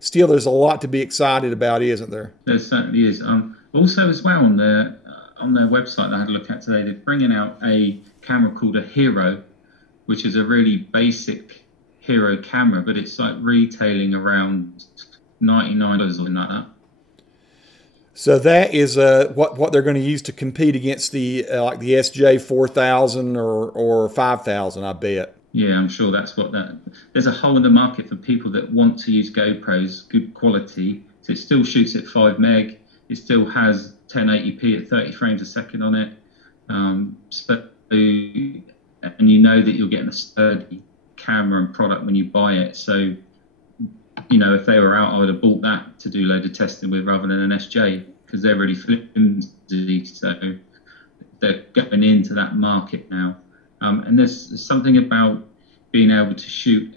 still there's a lot to be excited about, isn't there? There certainly is. Also, as well, on their website that I had a look at today, they're bringing out a camera called a Hero, which is a really basic Hero camera, but it's like retailing around $99 or something like that. So that is what they're going to use to compete against the like the SJ 4000 or 5000, I bet. Yeah, I'm sure that's what that. There's a hole in the market for people that want to use GoPros, good quality. So it still shoots at 5 meg. It still has 1080p at 30 frames a second on it. And you know that you're getting a sturdy camera and product when you buy it. So, you know, if they were out, I would have bought that to do a load of testing with rather than an SJ, because they're really flimsy. So they're going into that market now. And there's something about being able to shoot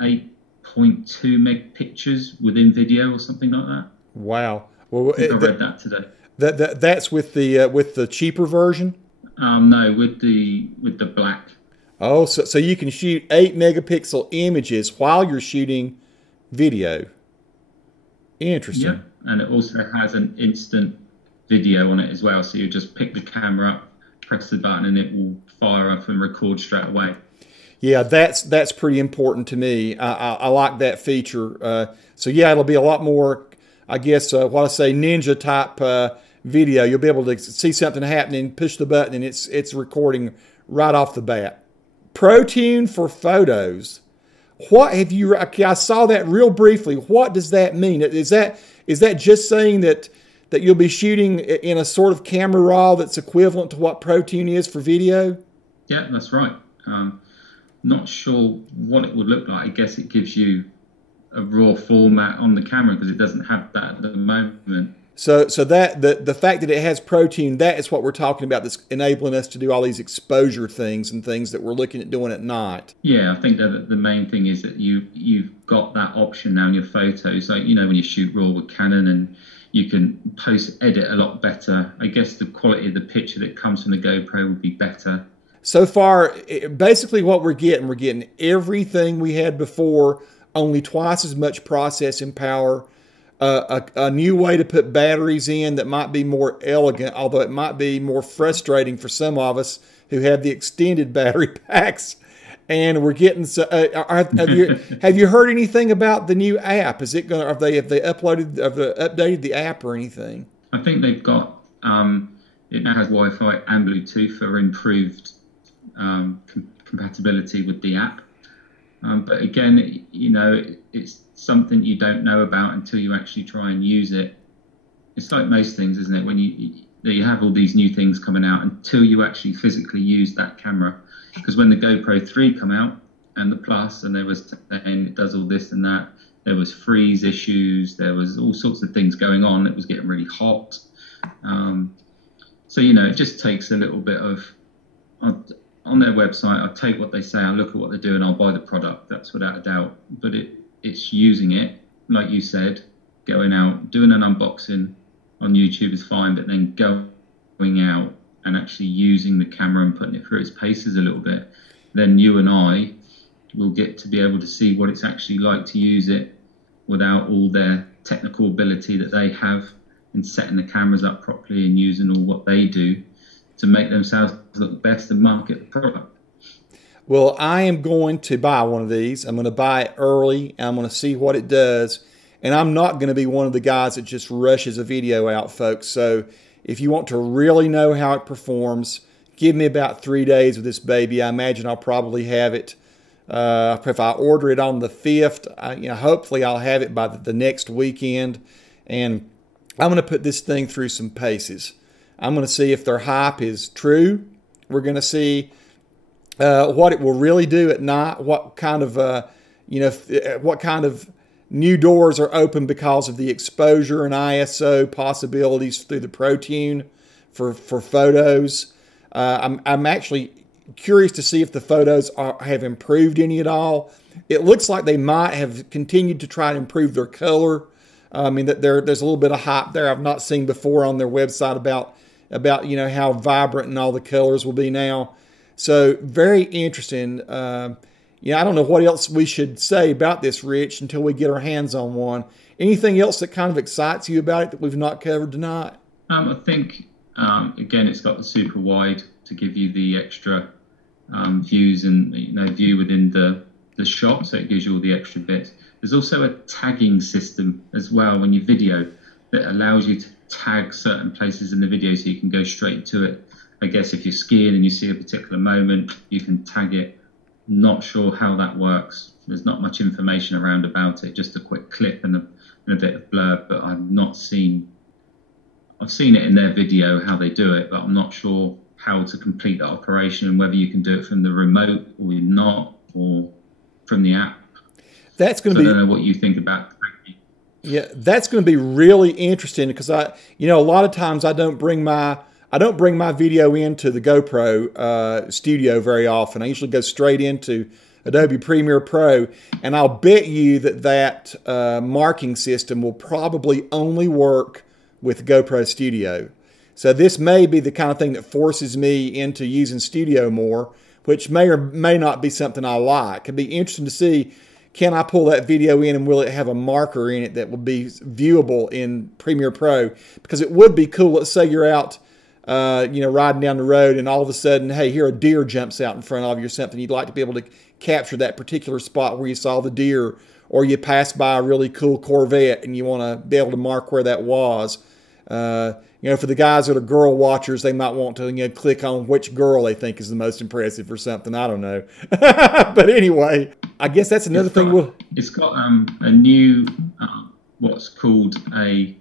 8.2 meg pictures within video or something like that. Wow. Well, I read that today. That's with the cheaper version. No, with the black. Oh, so you can shoot 8 megapixel images while you're shooting video. Interesting. Yeah, and it also has an instant video on it as well. So you just pick the camera up, press the button, and it will fire up and record straight away. Yeah, that's pretty important to me. I like that feature. So yeah, it'll be a lot more, I guess, what I say, ninja type video. You'll be able to see something happening, push the button, and it's recording right off the bat. Protune for photos. What have you? Okay, I saw that real briefly. What does that mean? Is that just saying that you'll be shooting in a sort of camera raw that's equivalent to what Protune is for video? Yeah, that's right. Not sure what it would look like. I guess it gives you a raw format on the camera because it doesn't have that at the moment. So that the fact that it has Protune, that is what we're talking about, that's enabling us to do all these exposure things and things that we're looking at doing at night. Yeah, I think that the main thing is that you've got that option now in your photos. So, you know, when you shoot raw with Canon, and you can post-edit a lot better. I guess the quality of the picture that comes from the GoPro would be better. So far, basically what we're getting everything we had before, only twice as much processing power, a new way to put batteries in that might be more elegant, although it might be more frustrating for some of us who have the extended battery packs. And we're getting. Have you heard anything about the new app? Is it going? Have they updated the app or anything? I think they've got. It now has Wi-Fi and Bluetooth for improved compatibility with the app. But again, you know, it's something you don't know about until you actually try and use it. It's like most things, isn't it? When you have all these new things coming out until you actually physically use that camera. Because when the GoPro 3 come out and the Plus, and there was saying it does all this and that, there was freeze issues, there was all sorts of things going on. It was getting really hot. So, you know, it just takes a little bit of, on their website, I take what they say, I look at what they're doing, I'll buy the product, that's without a doubt. But it's using it, like you said, going out, doing an unboxing on YouTube is fine, but then going out and actually using the camera and putting it through its paces a little bit, then you and I will get to be able to see what it's actually like to use it without all their technical ability that they have in setting the cameras up properly and using all what they do to make themselves look best and market the product. Well, I am going to buy one of these. I'm going to buy it early, and I'm going to see what it does. And I'm not going to be one of the guys that just rushes a video out, folks. So if you want to really know how it performs, give me about 3 days with this baby. I imagine I'll probably have it. If I order it on the 5th, hopefully I'll have it by the next weekend. And I'm going to put this thing through some paces. I'm going to see if their hype is true. We're going to see what it will really do at night. What kind of new doors are open because of the exposure and ISO possibilities through the Protune for photos. I'm actually curious to see if the photos have improved any at all. It looks like they might have continued to try to improve their color. I mean, that there's a little bit of hype there I've not seen before on their website about how vibrant and all the colors will be now. So very interesting. I don't know what else we should say about this, Rich, until we get our hands on one. Anything else that kind of excites you about it that we've not covered tonight? I think, again, it's got the super wide to give you the extra views and view within the shot, so it gives you all the extra bits. There's also a tagging system as well when you video that allows you to tag certain places in the video so you can go straight to it. I guess if you're skiing and you see a particular moment, you can tag it. Not sure how that works. There's not much information around about it, just a quick clip and a bit of blurb, but I've seen it in their video how they do it, but I'm not sure how to complete that operation and whether you can do it from the remote or not, or from the app. That's going to be. I don't know what you think about. Yeah, that's going to be really interesting because a lot of times I don't bring my video into the GoPro studio very often. I usually go straight into Adobe Premiere Pro, and I'll bet you that marking system will probably only work with GoPro Studio. So this may be the kind of thing that forces me into using Studio more, which may or may not be something I like. It'd be interesting to see, can I pull that video in and will it have a marker in it that will be viewable in Premiere Pro? Because it would be cool. Let's say you're out, riding down the road and all of a sudden, hey, here a deer jumps out in front of you or something. You'd like to be able to capture that particular spot where you saw the deer, or you pass by a really cool Corvette and you want to be able to mark where that was. For the guys that are girl watchers, they might want to click on which girl they think is the most impressive or something. I don't know. But anyway, I guess that's another thing. It's got a new, what's called I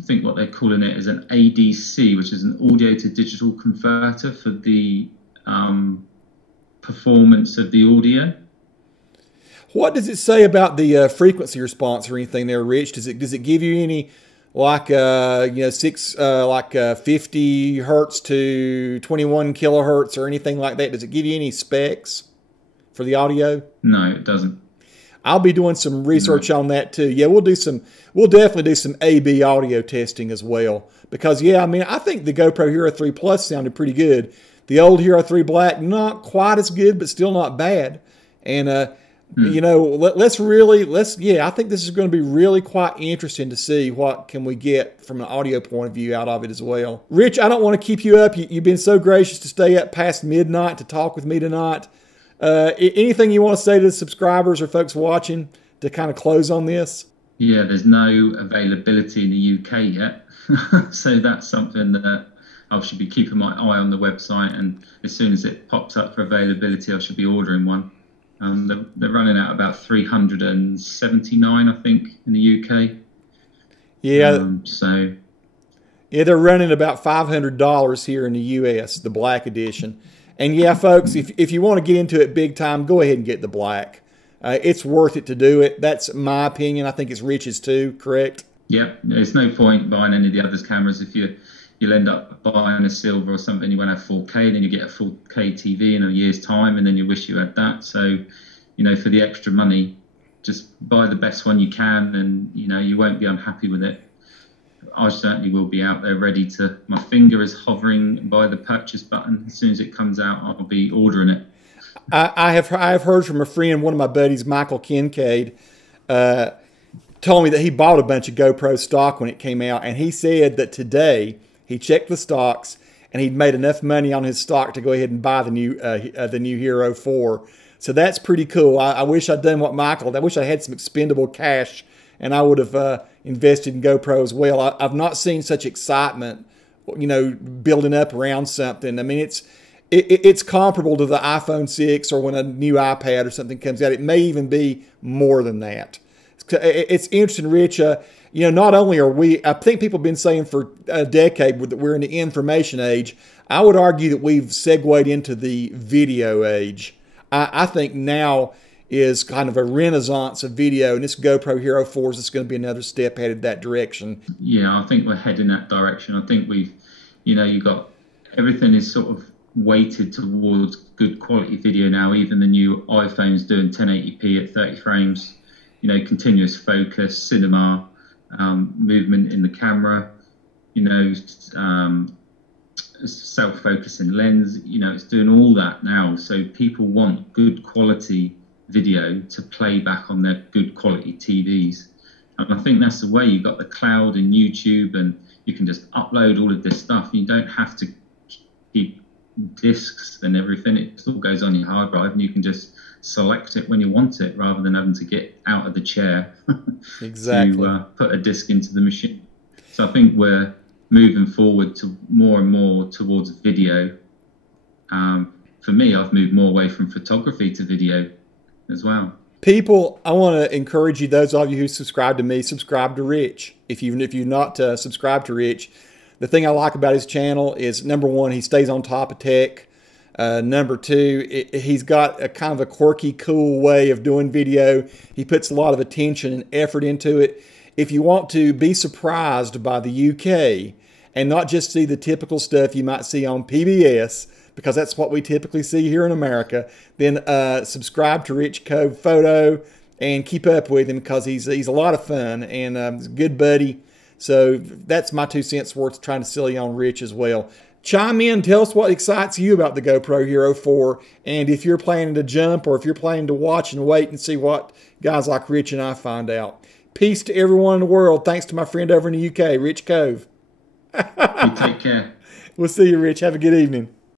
think what they're calling it is an ADC, which is an audio to digital converter for the performance of the audio. What does it say about the frequency response or anything there, Rich? Does it give you any 50 hertz to 21 kilohertz or anything like that? Does it give you any specs for the audio? No, it doesn't. I'll be doing some research on that too. Yeah, we'll definitely do some A/B audio testing as well. Because I think the GoPro Hero 3 Plus sounded pretty good. The old Hero 3 Black, not quite as good, but still not bad. And I think this is going to be really quite interesting to see what can we get from an audio point of view out of it as well. Rich, I don't want to keep you up. You've been so gracious to stay up past midnight to talk with me tonight. Anything you want to say to the subscribers or folks watching to kind of close on this? Yeah, there's no availability in the UK yet. So that's something that I should be keeping my eye on the website, and as soon as it pops up for availability, I should be ordering one. They're running out about 379, I think, in the UK. Yeah. They're running about $500 here in the US, the black edition. And yeah, folks, if you want to get into it big time, go ahead and get the black. It's worth it to do it. That's my opinion. I think it's Rich's too, correct? Yep. There's no point buying any of the others' cameras if you'll end up buying a silver or something. You won't have 4K, then you get a 4K TV in a year's time, and then you wish you had that. So, for the extra money, just buy the best one you can, and you won't be unhappy with it. I certainly will be out there ready to. My finger is hovering by the purchase button. As soon as it comes out, I'll be ordering it. I have heard from a friend, one of my buddies, Michael Kincaid, told me that he bought a bunch of GoPro stock when it came out, and he said that today he checked the stocks and he'd made enough money on his stock to go ahead and buy the new Hero 4. So that's pretty cool. I wish I'd done what Michael. I wish I had some expendable cash and I would have invested in GoPro as well. I've not seen such excitement, building up around something. I mean, it's comparable to the iPhone 6 or when a new iPad or something comes out. It may even be more than that. It's interesting, Rich. Not only are we, I think people have been saying for a decade that we're in the information age. I would argue that we've segued into the video age. I think now is kind of a renaissance of video, and this GoPro Hero 4 is going to be another step headed that direction. Yeah, I think we're heading that direction. I think we've, you got everything is sort of weighted towards good quality video now. Even the new iPhone's doing 1080p at 30 frames. Continuous focus, cinema, movement in the camera, self-focusing lens, it's doing all that now. So people want good quality video to play back on their good quality TVs. And I think that's the way. You've got the cloud and YouTube, and you can just upload all of this stuff. You don't have to keep discs and everything. It just all goes on your hard drive, and you can just select it when you want it, rather than having to get out of the chair Exactly. to put a disc into the machine. So I think we're moving forward to more and more towards video. For me, I've moved more away from photography to video as well. People, I want to encourage you, those of you who subscribe to me, subscribe to Rich. If you're not subscribed to Rich, the thing I like about his channel is, number one, he stays on top of tech. Number two, he's got a kind of a quirky, cool way of doing video. He puts a lot of attention and effort into it. If you want to be surprised by the UK and not just see the typical stuff you might see on PBS, because that's what we typically see here in America, then subscribe to Rich Cove Photo and keep up with him, because he's a lot of fun and he's a good buddy. So that's my 2 cents worth trying to sell you on Rich as well. Chime in, tell us what excites you about the GoPro Hero 4, and if you're planning to jump or if you're planning to watch and wait and see what guys like Rich and I find out. Peace to everyone in the world. Thanks to my friend over in the UK, Rich Cove. You take care. We'll see you, Rich. Have a good evening.